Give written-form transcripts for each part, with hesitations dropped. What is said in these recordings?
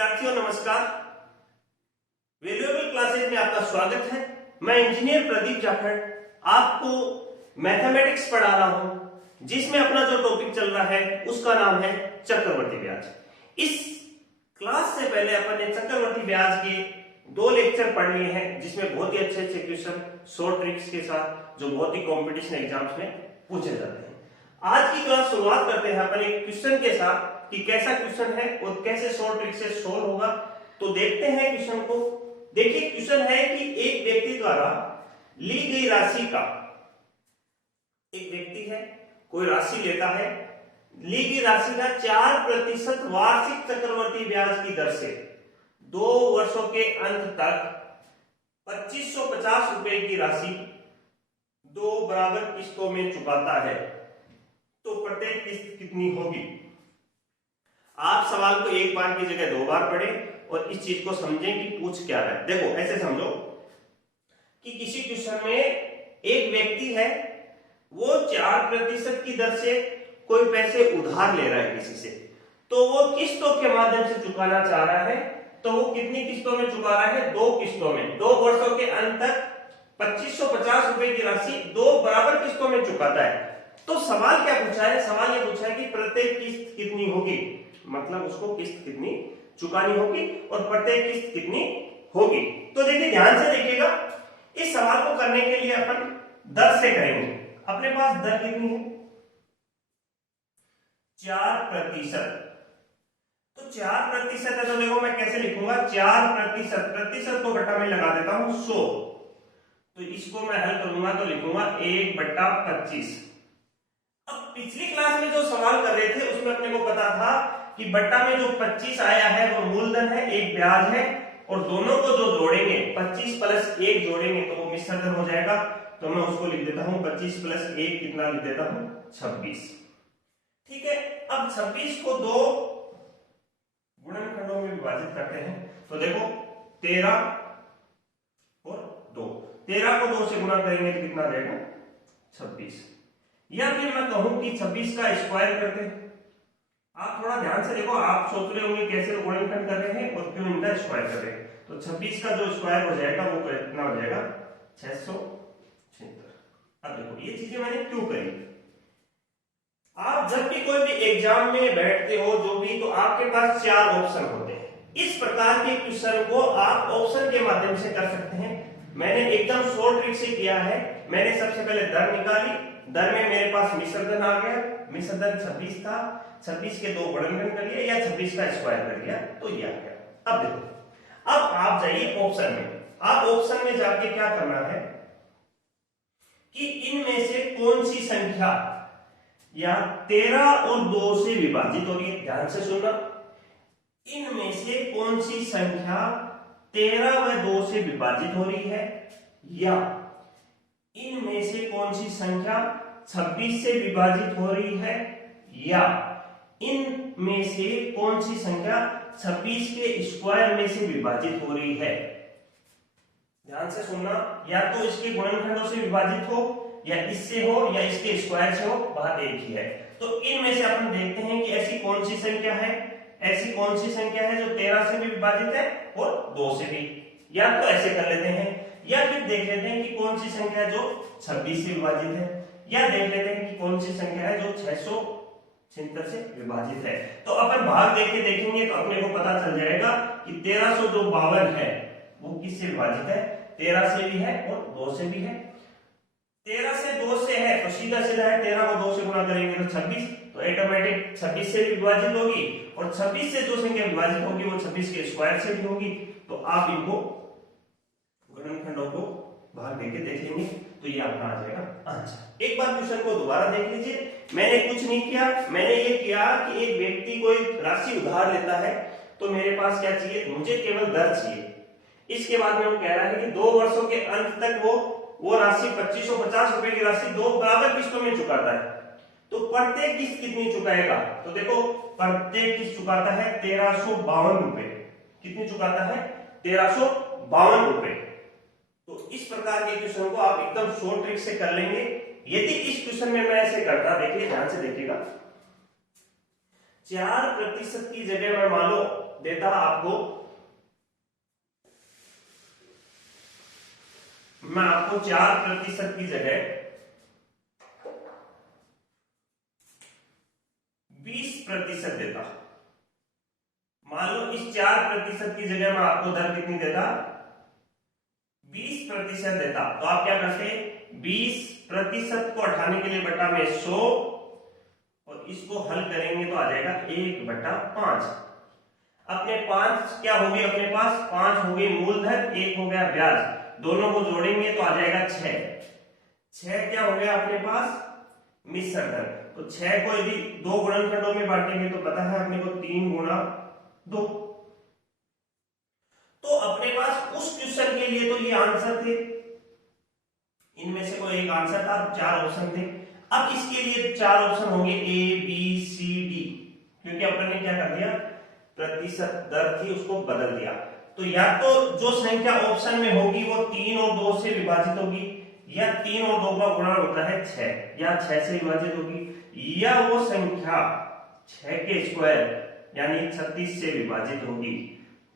विद्यार्थियों नमस्कार। Valuable classes में आपका स्वागत है। मैं इंजीनियर प्रदीप जाखड़ आपको मैथमेटिक्स पढ़ा रहा हूं, जिसमें अपना जो टॉपिक चल रहा है उसका नाम है चक्रवर्ती ब्याज। इस क्लास से पहले अपन ने चक्रवर्ती ब्याज के 2 लेक्चर पढ़ लिए हैं, जिसमें बहुत ही अच्छे अच्छे क्वेश्चन शॉर्ट ट्रिक्स के साथ जो बहुत ही कंपटीशन एग्जाम्स में पूछे जाते हैं। आज की क्लास शुरुआत करते हैं अपन एक क्वेश्चन के साथ कि कैसा क्वेश्चन है और कैसे शॉर्ट ट्रिक से सोल्व होगा। तो देखते हैं क्वेश्चन को। देखिए क्वेश्चन है कि एक व्यक्ति द्वारा ली गई राशि का, एक व्यक्ति है कोई राशि लेता है, ली गई राशि का 4% वार्षिक चक्रवर्ती ब्याज की दर से 2 वर्षों के अंत तक 2550 रुपए की राशि 2 बराबर किस्तों में चुकाता है, तो प्रत्येक किस्त कितनी होगी। आप सवाल को एक बार की जगह 2 बार पढ़ें और इस चीज को समझें कि पूछ क्या रहा है। देखो ऐसे समझो कि किसी क्वेश्चन में एक व्यक्ति है, वो 4% की दर से कोई पैसे उधार ले रहा है किसी से, तो वो किस्तों के माध्यम से चुकाना चाह रहा है। तो वो कितनी किस्तों में चुका रहा है? 2 किस्तों में। 2 वर्षों के अंत तक 2550 रुपए की राशि 2 बराबर किस्तों में चुकाता है। तो सवाल क्या पूछा है? सवाल ये पूछा है कि प्रत्येक किस्त कितनी होगी, मतलब उसको किस्त कितनी चुकानी होगी और प्रत्येक किस्त कितनी होगी। तो देखिए ध्यान से देखिएगा, इस सवाल को करने के लिए अपन दर से करेंगे। अपने पास दर कितनी है? 4%। तो 4% है, तो देखो मैं कैसे लिखूंगा 4%, प्रतिशत को बटा में लगा देता हूं 100। तो इसको मैं हल करूंगा तो लिखूंगा 1/25। अब पिछली क्लास में जो सवाल कर रहे थे उसमें अपने को पता था कि बट्टा में जो 25 आया है वो मूलधन है, एक ब्याज है, और दोनों को जो जोड़ेंगे 25 प्लस 1 जोड़ेंगे तो वो मिश्र धन हो जाएगा। तो मैं उसको लिख देता हूं 25 प्लस 1 कितना लिख देता हूं 26। ठीक है। अब 26 को 2 गुणनखंडों में विभाजित करते हैं। तो देखो 13 और 2, 13 को 2 से गुणा करेंगे तो कितना देगा 26। या फिर मैं कहूं कि 26 का स्क्वायर करते हैं। आप थोड़ा ध्यान से देखो, आप सोच रहे होंगे कैसे गुणनखंड कर रहे हैं और क्यों इनका स्क्वायर कर रहे हैं। तो 26 का जो स्क्वायर हो जाएगा वो कितना हो जाएगा 676। अब देखो ये चीजें मैंने क्यों करी। आप जब भी कोई भी एग्जाम में बैठते हो जो भी, तो आपके पास 4 ऑप्शन होते हैं। इस प्रकार के क्वेश्चन को आप ऑप्शन के माध्यम से कर सकते हैं। मैंने एकदम शॉर्ट ट्रिक से किया है। मैंने सबसे पहले दर निकाली, दर में मेरे पास मिश्र धन आ गया, मिश्र धन 26 था, 26 के 2 गुणनखंड कर लिया या 26 का स्क्वायर कर लिया तो ये आ गया। अब देखो, अब आप जाइए ऑप्शन में। आप ऑप्शन में जाके क्या करना है कि इनमें से कौन सी संख्या या 13 और 2 से विभाजित हो रही है। ध्यान से सुनना, इनमें से कौन सी संख्या 13 व 2 से विभाजित हो रही है, या इनमें से कौन सी संख्या 26 से विभाजित हो रही है, या इनमें से कौन सी संख्या 26 के स्क्वायर में से विभाजित हो रही है। ध्यान से सुनना, या तो इसके गुणनखंडों से विभाजित हो, या इससे हो, या इसके स्क्वायर से हो, बात एक ही है। तो इनमें से अपन देखते हैं कि ऐसी कौन सी संख्या है, ऐसी कौन सी संख्या है जो 13 से भी विभाजित है और 2 से भी। या तो ऐसे कर लेते हैं, या फिर देख लेते हैं कि कौन सी संख्या जो 26 से विभाजित है, या देख लेते हैं कि कौन सी संख्या है जो 676 से विभाजित है। तो अपन भाग देख के देखेंगे तो अपने को पता चल जाएगा कि 1352 है वो किससे विभाजित है, 13 से भी है और 2 से भी है। 13 से 2 से है तो सीधा सीधा है, 13 को 2 से गुणा करेंगे तो 26, तो ऑटोमेटिक 26 से भी विभाजित होगी, और 26 से जो संख्या विभाजित होगी वो 26 के स्क्वायर से भी होगी। तो आप इनको गुणनखंडों को भाग देके देखेंगे तो ये अपना आ जाएगा आंसर। एक बार क्वेश्चन को दोबारा देख लीजिए। मैंने कुछ नहीं किया, मैंने ये किया कि एक व्यक्ति कोई राशि उधार लेता है, तो मेरे पास क्या चाहिए, मुझे केवल दर चाहिए। इसके बाद में वो कह रहा है कि 2 वर्षों के अंत तक वो राशि 2550 रुपए की राशि 2 बराबर किस्तों में चुकाता है। तो प्रत्येक किस्त कितनी चुकाएगा? तो देखो प्रत्येक किस्त चुकाता है 1352 रुपए। कितनी चुकाता है? 1352 रुपए। तो इस प्रकार के क्वेश्चन को आप एकदम शॉर्ट ट्रिक से कर लेंगे। यदि इस क्वेश्चन में मैं ऐसे करता, देखिए ध्यान से देखिएगा, 4% की जगह मैं मान लो देता आपको, मैं आपको 4% की जगह 20% देता। मान लो इस 4% की जगह मैं आपको दर कितनी देता, 20% देता, तो आप क्या करते, 20% को उठाने के लिए बटा में 100 और इसको हल करेंगे तो आ जाएगा 1/5। अपने 5 क्या हो गई, अपने पास 5 हो गई मूलधन, 1 हो गया ब्याज, दोनों को जोड़ेंगे तो आ जाएगा 6 क्या हो गया अपने पास, मिश्र धन। तो 6 को यदि 2 गुणनखंडों में बांटेंगे तो पता है अपने को 3 × 2। तो अपने पास उस क्वेश्चन के लिए तो ये आंसर थे, इनमें से कोई एक आंसर था, 4 ऑप्शन थे। अब इसके लिए 4 ऑप्शन होंगे A B C D, क्योंकि अपन ने क्या कर दिया, प्रतिशत दर थी उसको बदल दिया। तो या तो जो संख्या ऑप्शन में होगी वो 3 और 2 से विभाजित होगी, या 3 और 2 का गुणा होता है 6, या 6 से विभाजित होगी, या वो संख्या 6 के स्क्वायर यानी 36 से विभाजित होगी।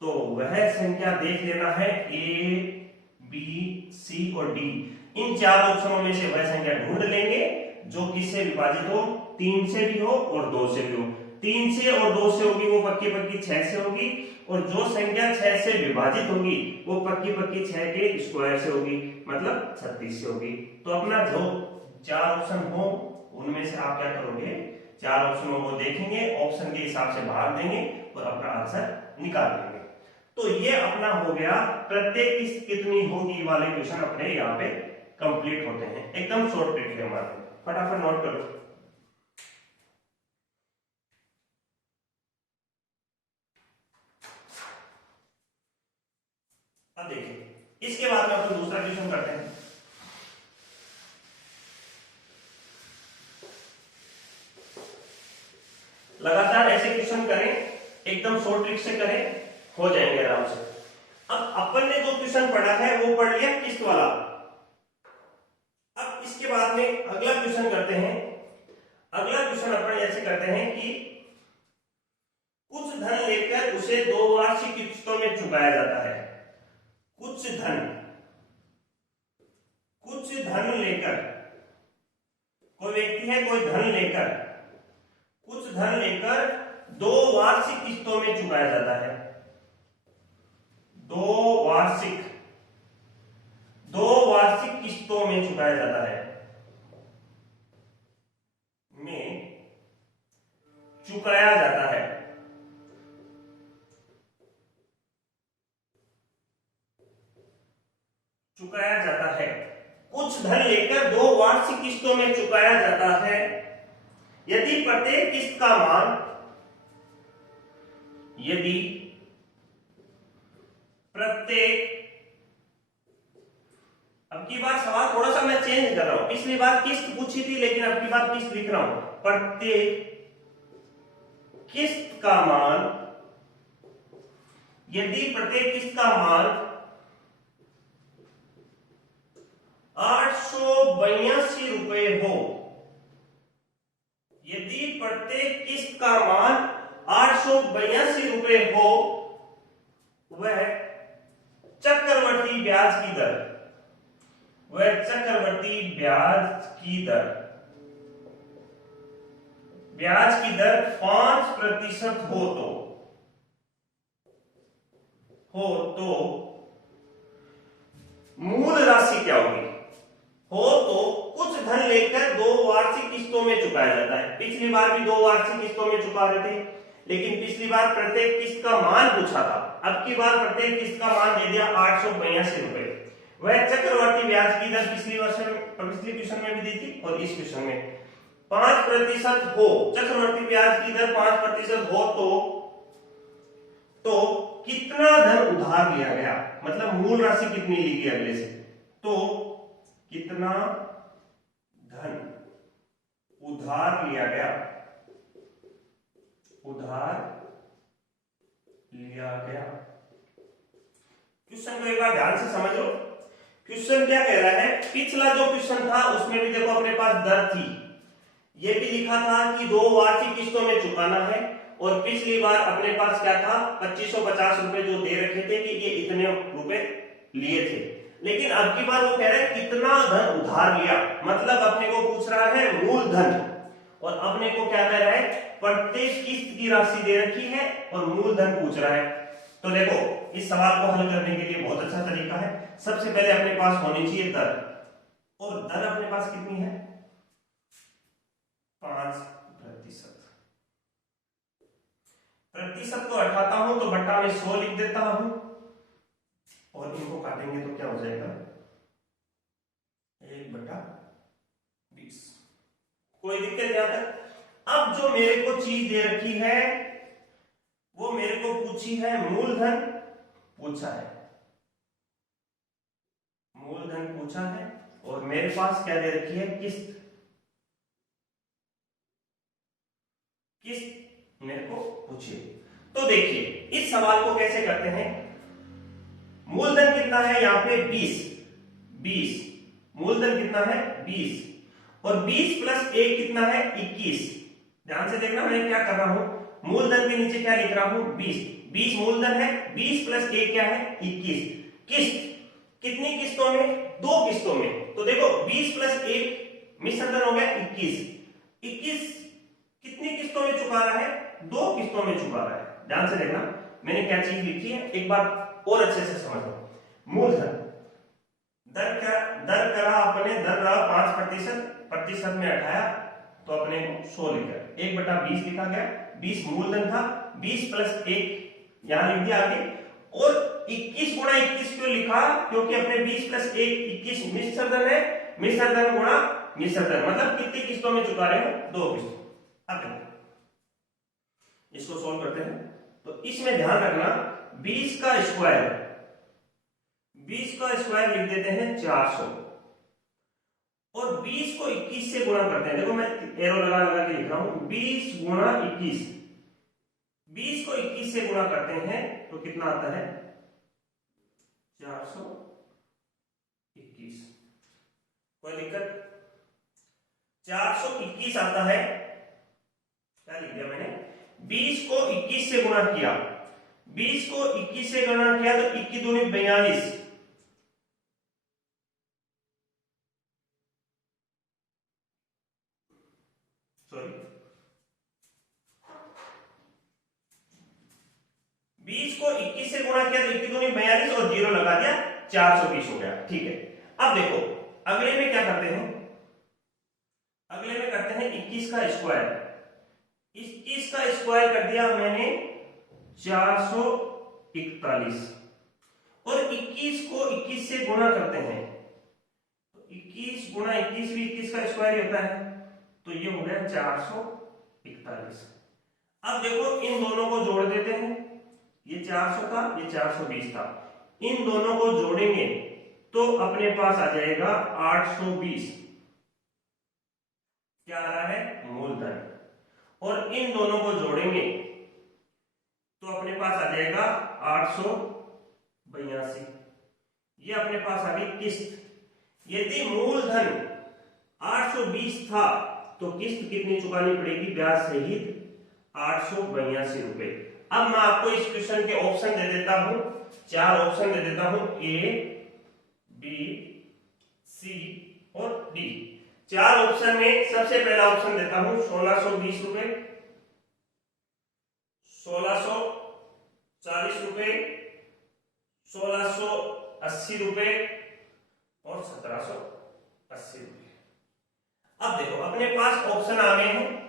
तो वह संख्या देख लेना है A B C और D, इन 4 ऑप्शनों में से वह संख्या ढूंढ लेंगे जो किससे विभाजित हो, 3 से भी हो और 2 से भी हो। 3 से और 2 से होगी वो पक्की पक्की 6 से होगी, और जो संख्या 6 से विभाजित होगी वो पक्की पक्की 6 के स्क्वायर से होगी, मतलब 36 से होगी। तो अपना जो 4 ऑप्शन हो उनमें से आप क्या करोगे, 4 ऑप्शनों को देखेंगे, ऑप्शन के हिसाब से भाग देंगे और अपना आंसर निकाल लेंगे। तो ये अपना हो गया प्रत्येक किस्त कितनी होगी वाले क्वेश्चन अपने यहाँ पे कंप्लीट होते हैं, एकदम शॉर्ट ट्रिक है हमारे, फटाफट नोट करो। अब देखिए इसके बाद में अपन दूसरा क्वेश्चन करते हैं। लगातार ऐसे क्वेश्चन करें, एकदम शॉर्ट ट्रिक से करें, हो जाएंगे आराम से। अब अपन ने जो क्वेश्चन पढ़ा है वो पढ़ लिया किस्त वाला। अब इसके बाद में अगला क्वेश्चन करते हैं। अगला क्वेश्चन अपन ऐसे करते हैं कि कुछ धन लेकर उसे 2 वार्षिक किस्तों में चुकाया जाता है। कुछ धन लेकर, कोई व्यक्ति है, कोई धन लेकर, कुछ धन लेकर 2 वार्षिक किस्तों में चुकाया जाता है। 2 वार्षिक किस्तों में चुकाया जाता है, चुकाया जाता है। चुकाया जाता है, कुछ धन लेकर 2 वार्षिक किस्तों में चुकाया जाता है यदि प्रत्येक किस्त का मान, यदि प्रत्येक, अब की बार सवाल थोड़ा सा मैं चेंज कर रहा हूं, पिछली बार किस्त पूछी थी लेकिन अब की बार किस्त लिख रहा हूं। प्रत्येक किस्त का मान, यदि प्रत्येक किस्त का मान 882 रुपए हो, यदि प्रत्येक किस्त का मान 882 रुपए हो, वह चक्रवर्ती ब्याज की दर, वह चक्रवर्ती ब्याज की दर, ब्याज की दर 5% हो तो मूल राशि क्या होगी? हो तो कुछ धन लेकर 2 वार्षिक किस्तों में चुकाया जाता है। पिछली बार भी 2 वार्षिक किस्तों में चुका रहे थे, लेकिन पिछली बार प्रत्येक किस्त का मान पूछा था, अब की बार प्रत्येक किस्त का मान दे दिया 882 रुपए। वह चक्रवर्ती ब्याज की दर पिछले क्वेश्चन में भी दी थी और इस क्वेश्चन में 5% हो, चक्रवर्ती ब्याज की दर 5% हो तो कितना धन उधार लिया गया, मतलब मूल राशि कितनी ली गई अगले से, तो कितना धन उधार लिया गया, उधार लिया गया। क्वेश्चन को एक बार ध्यान से समझ लो। क्वेश्चन क्या कह रहा है, पिछला जो क्वेश्चन था उसमें भी देखो अपने पास दर थी, ये भी लिखा था कि 2 वार्षिक किस्तों में चुकाना है, और पिछली बार अपने पास क्या था, 2550 रुपए जो दे रखे थे कि ये इतने रुपए लिए थे। लेकिन अब की बार वो कह रहे हैं कितना धन उधार लिया, मतलब अपने को पूछ रहा है मूलधन, और अपने को क्या कह रहा है, प्रत्येक किस्त की राशि दे रखी है और मूलधन पूछ रहा है। तो देखो इस सवाल को हल करने के लिए बहुत अच्छा तरीका है। सबसे पहले अपने पास होनी चाहिए दर, और दर अपने पास कितनी है, 5%। प्रतिशत को हटाता हूं तो बट्टा में 100 लिख देता हूं, और इनको काटेंगे तो क्या हो जाएगा, 1/20। कोई दिक्कत यहां तक। अब जो मेरे को चीज दे रखी है वो मेरे को पूछी है मूलधन, पूछा है मूलधन पूछा है, और मेरे पास क्या दे रखी है, किस्त। किस्त मेरे को पूछिए। तो देखिए इस सवाल को कैसे करते हैं, मूलधन कितना है यहाँ पे 20, मूलधन कितना है 20, और 20 प्लस 1 कितना है 21। ध्यान से देखना मैं क्या कर रहा हूं, मूलधन के नीचे क्या लिख रहा हूं 20 मूलधन है, 20 प्लस 1 क्या है 21। किस्त कितनी किस्तों में, 2 किस्तों में। तो देखो 20 प्लस 1 मिश्र धन हो गया 21 कितनी किस्तों में चुका रहा है, 2 किस्तों में चुका रहा है। ध्यान से देखना मैंने क्या चीज लिखी है, एक बार और अच्छे से समझ लो। मूलधन दर करा अपने, दर रहा 5%, प्रतिशत में हटाया तो अपने 100 लिखा, 1/20 लिखा गया। 20 मूलधन था, 20 प्लस 1 यहां लिख दिया आगे, और 21 गुणा 21 क्यों लिखा, क्योंकि अपने 20 प्लस 1 21 मिश्र धन है, मिश्र धन गुणा मिश्र धन, मतलब कितनी किस्तों में चुका रहे हो, 2 किस्तों। अब इसको सॉल्व करते हैं। तो इसमें ध्यान रखना 20 का स्क्वायर लिख देते हैं 400, और 20 को 21 से गुणा करते हैं। देखो मैं एरो लगा लगा के लिख रहा हूं, 20 गुणा 21, 20 को 21 से गुणा करते हैं तो कितना आता है 421। कोई दिक्कत, 421 आता है। क्या लिख दिया मैंने, 20 को 21 से गुणा किया, 20 को 21 से गुणा किया तो 21 दूनी 42, सॉरी 20 को 21 से गुणा किया तो 21 दूनी 42 और 0 लगा दिया, 420 हो गया। ठीक है, अब देखो अगले में क्या करते हैं, अगले में करते हैं 21 का स्क्वायर। 21 का स्क्वायर कर दिया मैंने 441, और 21 को 21 से गुणा करते हैं तो 21 गुणा 21 भी 21 का स्क्वायर ही होता है, तो ये हो गया 441। अब देखो इन दोनों को जोड़ देते हैं, ये 400 था, ये 420 था, इन दोनों को जोड़ेंगे तो अपने पास आ जाएगा 820। क्या आ रहा है, मूलधन, और इन दोनों को जोड़ेंगे तो अपने पास आ जाएगा 882। ये अपने पास आ गई किस्त। यदि मूलधन 820 था तो किस्त कितनी चुकानी पड़ेगी, ब्याज सहित 882 रुपए। अब मैं आपको इस क्वेश्चन के ऑप्शन दे देता हूं, 4 ऑप्शन दे देता हूं, ए बी सी और डी। 4 ऑप्शन में सबसे पहला ऑप्शन देता हूं 1620 रुपए, 1640 रुपए, 1680 रुपए और 1780 रुपए। अब देखो अपने पास ऑप्शन आ गए हैं,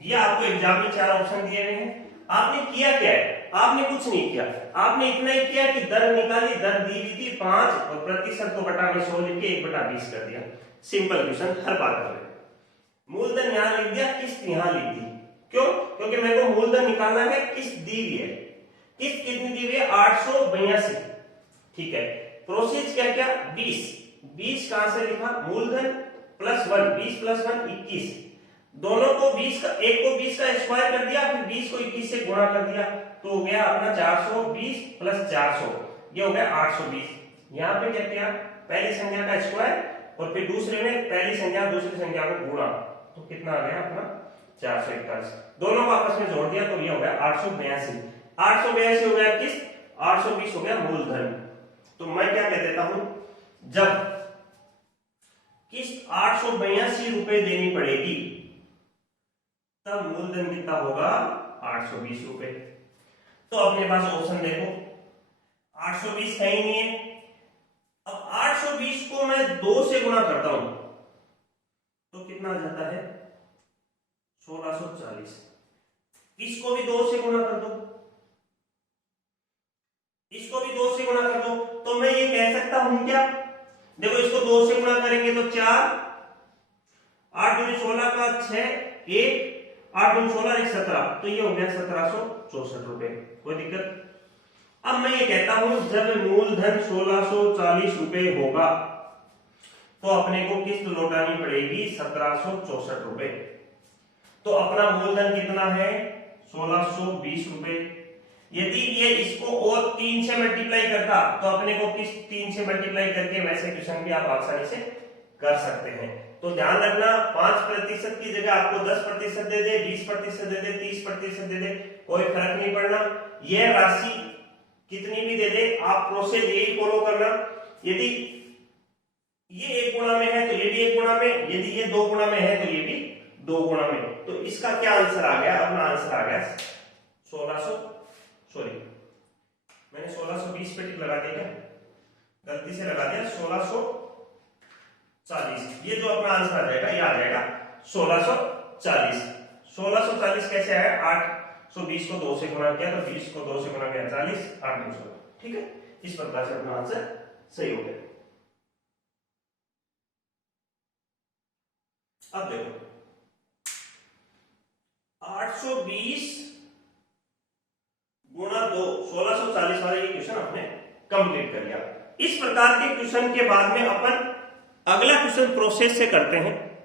ये आपको एग्जाम में 4 ऑप्शन दिए गए हैं। आपने किया क्या है, आपने कुछ नहीं किया, आपने इतना ही किया कि दर निकाली, दर दी हुई थी 5 और प्रतिशत को बटा में 100 लिख के 1/20 कर दिया। सिंपल क्वेश्चन, हर बात कर रहे। मूलधन यहां लिख दिया, किस्त यहां लिख दी। क्यों, क्योंकि मेरे को मूलधन निकालना है, किस्त दी हुई है। किस्त कितनी दी हुई है, 882। ठीक है, प्रोसेस क्या क्या, 20 कहां से लिखा, मूलधन प्लस 1, 20 प्लस 1 21, दोनों को 20 का, एक को 20 का स्क्वायर कर दिया, फिर 20 को 21 से गुणा कर दिया, तो हो गया अपना 420 प्लस 400, ये हो गया 820। यहां पे क्या किया, पहली संख्या का स्क्वायर और फिर दूसरे में पहली संख्या दूसरी संख्या को गुणा, तो कितना आ गया अपना 441, दोनों को आपस में जोड़ दिया तो ये हो गया 882। 882 हो गया किस्त, 820 हो गया मूलधन। तो मैं क्या कह देता हूं, जब किस्त 882 रुपए देनी पड़ेगी तब मूलधन कितना होगा 820 रुपए। तो अपने पास ऑप्शन देखो 820 है ही नहीं है। अब 820 को मैं 2 से गुणा करता हूं तो कितना आ जाता है 1640। इसको भी 2 से गुणा कर दो, इसको भी 2 से गुणा कर दो, तो मैं ये कह सकता हूं क्या, देखो इसको 2 से गुणा करेंगे तो 4, 8 दूनी 16 का 6, 1, 8 दूनी 16 1 17, तो ये हो गया 1764 रुपए। कोई दिक्कत। अब मैं ये कहता हूं जब मूलधन 1640 रुपए होगा तो अपने को किस्त लौटानी पड़ेगी 1764 रुपए। तो अपना मूलधन कितना है 1620 रुपए। यदि ये इसको और 3 से मल्टीप्लाई करता तो अपने को किस्त 3 से मल्टीप्लाई करके वैसे क्वेश्चन भी आप आसानी से कर सकते हैं। तो ध्यान रखना 5% की जगह आपको 10% दे दे, 20% दे दे, 30% दे दे, कोई फर्क नहीं पड़ना। यह राशि कितनी भी दे दे आप प्रोसेस यही फॉलो करना। यदि ये 1 गुणा में है तो ये भी 1 गुणा में, यदि ये 2 गुणा में है तो ये भी 2 गुणा में। तो इसका क्या आंसर आ गया, अपना आंसर आ गया 1620 पे टिक लगा दिया, गलती से लगा दिया 1640। ये जो अपना आंसर आ जाएगा ये आ जाएगा 1640। 1640 कैसे आया, 820 को 2 से गुणा किया तो 20 को 2 से गुणा किया 40, 8 2 16। ठीक है, इस प्रकार से अपना आंसर सही हो गया। अब देखो 820 गुणा 2 1640 वाले ये क्वेश्चन आपने कंप्लीट कर लिया। इस प्रकार के क्वेश्चन के बाद में अपन अगला क्वेश्चन प्रोसेस से करते हैं।